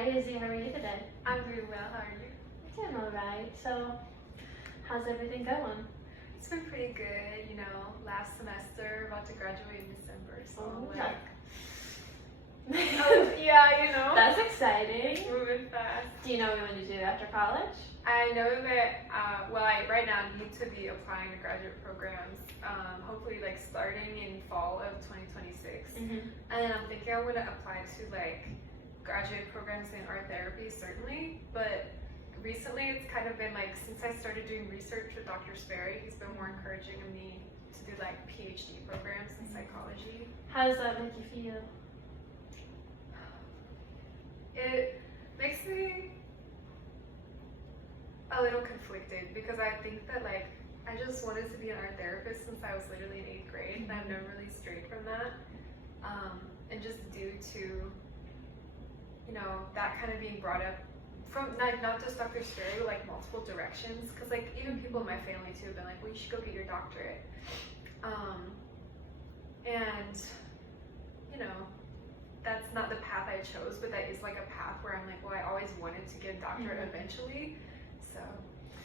Hi Izzy, how are you today? I'm doing well, how are you? I'm doing alright. So, how's everything going? It's been pretty good, you know, last semester, about to graduate in December, so yeah, you know. That's exciting. Moving fast. Do you know what you want to do after college? I know that, I right now need to be applying to graduate programs, hopefully like starting in fall of 2026. And then I'm thinking I'm going to apply to like graduate programs in art therapy, certainly, but recently it's kind of been like, since I started doing research with Dr. Sperry, he's been more encouraging of me to do like PhD programs in psychology. How does that make you feel? It makes me a little conflicted because I think that like I just wanted to be an art therapist since I was literally in 8th grade, and I've never really strayed from that. And just due to, you know, that kind of being brought up from like not just Dr. Sperry, but like multiple directions, because like even people in my family too have been like, well, you should go get your doctorate. And you know, that's not the path I chose, but that is like a path where I'm like, well, I always wanted to get a doctorate eventually. So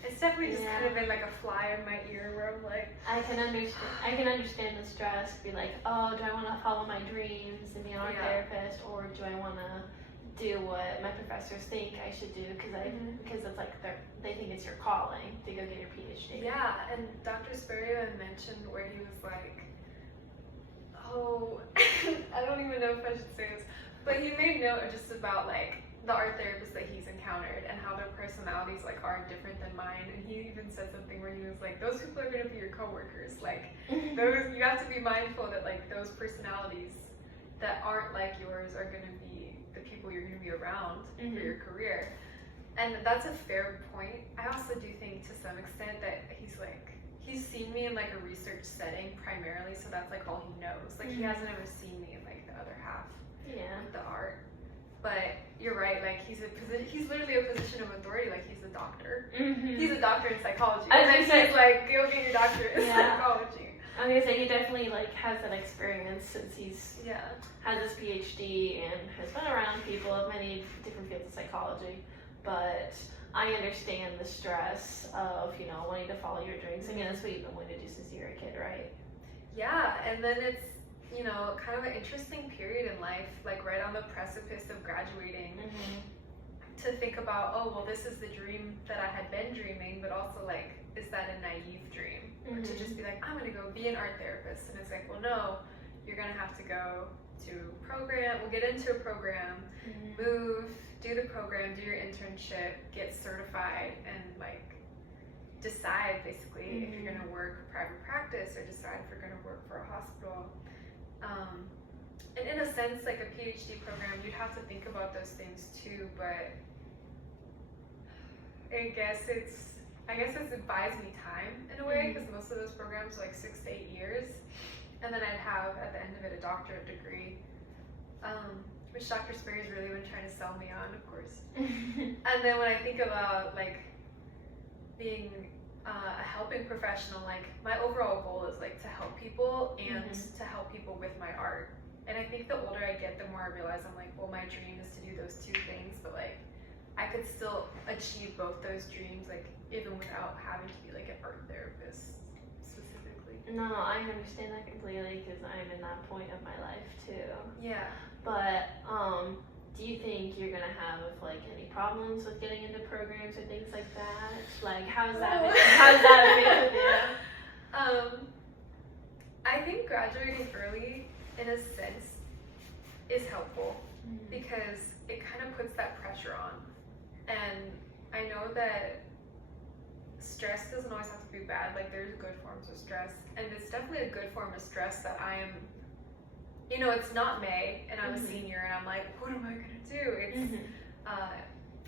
it's definitely just kind of been like a fly in my ear where I'm like, I can understand the stress. Be like, oh, do I want to follow my dreams and be an art therapist, or do I want to do what my professors think I should do because it's like they think it's your calling to go get your PhD. Yeah, and Dr. Sperry mentioned where he was like, oh, I don't even know if I should say this, but he made note just about like the art therapists that he's encountered and how their personalities like are different than mine. And he even said something where he was like, those people are going to be your coworkers. Like those, you have to be mindful that like those personalities that aren't like yours are going to be the people you're going to be around for your career. And that's a fair point. I also do think to some extent that he's seen me in like a research setting primarily, so that's like all he knows. Like he hasn't ever seen me in like the other half with the art. But you're right, like he's literally a position of authority, like he's a doctor. He's a doctor in psychology. And he's like, go get your doctorate in psychology. I was gonna say he definitely like has that experience since he's has his PhD and has been around people of many different fields of psychology. But I understand the stress of, you know, wanting to follow your dreams. I mean, that's what you've been wanting to do since you were a kid, right? Yeah, and then it's, you know, kind of an interesting period in life, like right on the precipice of graduating, to think about, oh, well, this is the dream that I had been dreaming, but also like, is that a naive dream? Or to just be like, I'm gonna go be an art therapist, and it's like, well, no, you're gonna have to go to program, we'll get into a program, move, do the program, do your internship, get certified, and like decide basically if you're gonna work private practice or decide if you're gonna work for a hospital. And in a sense, like a PhD program, you'd have to think about those things too, but I guess it buys me time in a way, because most of those programs are like 6 to 8 years, and then I'd have at the end of it a doctorate degree, which Dr. Sperry's really been trying to sell me on, of course. And then when I think about like being a helping professional, like my overall goal is like to help people and to help people with my art. And I think the older I get, the more I realize I'm like, well, my dream is to do those two things, but like I could still achieve both those dreams, like even without having to be like an art therapist specifically. No, I understand that completely because I'm in that point of my life too. Yeah. But do you think you're gonna have like any problems with getting into programs or things like that? Like how's that been with you? I think graduating early, in a sense, is helpful because it kind of puts that pressure on. And I know that stress doesn't always have to be bad. Like there's good forms of stress, and it's definitely a good form of stress that I am, you know, it's not May and I'm a senior and I'm like, what am I gonna do?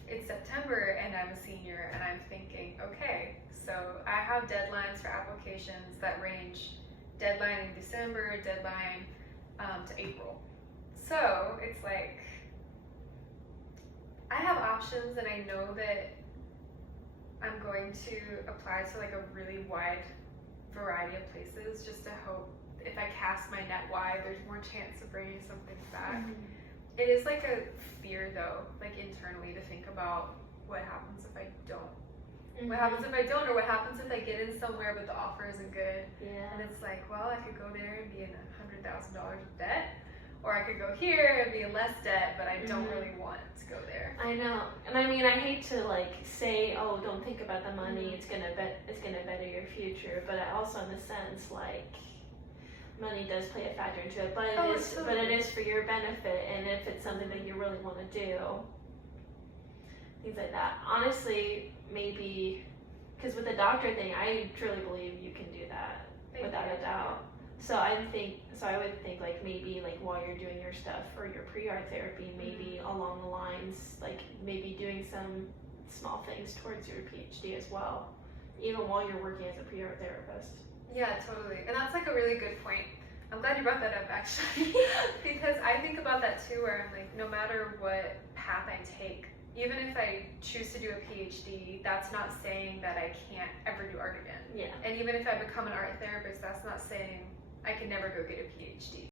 It's September and I'm a senior and I'm thinking, okay, so I have deadlines for applications that range deadline in December, deadline to April. So it's like, I have options, and I know that I'm going to apply to like a really wide variety of places just to hope if I cast my net wide, there's more chance of bringing something back. It is like a fear though, like internally, to think about what happens if I don't. Mm-hmm. What happens if I don't, or what happens if I get in somewhere but the offer isn't good? Yeah. And it's like, well, I could go there and be in $100,000 of debt, or I could go here and be in less debt, but I don't really want to go there. I know, and I mean, I hate to like say, oh, don't think about the money. It's gonna better your future. But I also, in the sense, like, money does play a factor into it. But it is for your benefit, and if it's something that you really want to do, things like that. Honestly, maybe because with the doctor thing, I truly believe you can do that without a doubt. So I would think like maybe like while you're doing your stuff or your pre-art therapy, maybe along the lines, like maybe doing some small things towards your PhD as well, even while you're working as a pre-art therapist. Yeah, totally. And that's like a really good point. I'm glad you brought that up, actually, because I think about that too, where I'm like, no matter what path I take, even if I choose to do a PhD, that's not saying that I can't ever do art again. Yeah. And even if I become an art therapist, that's not saying I can never go get a PhD.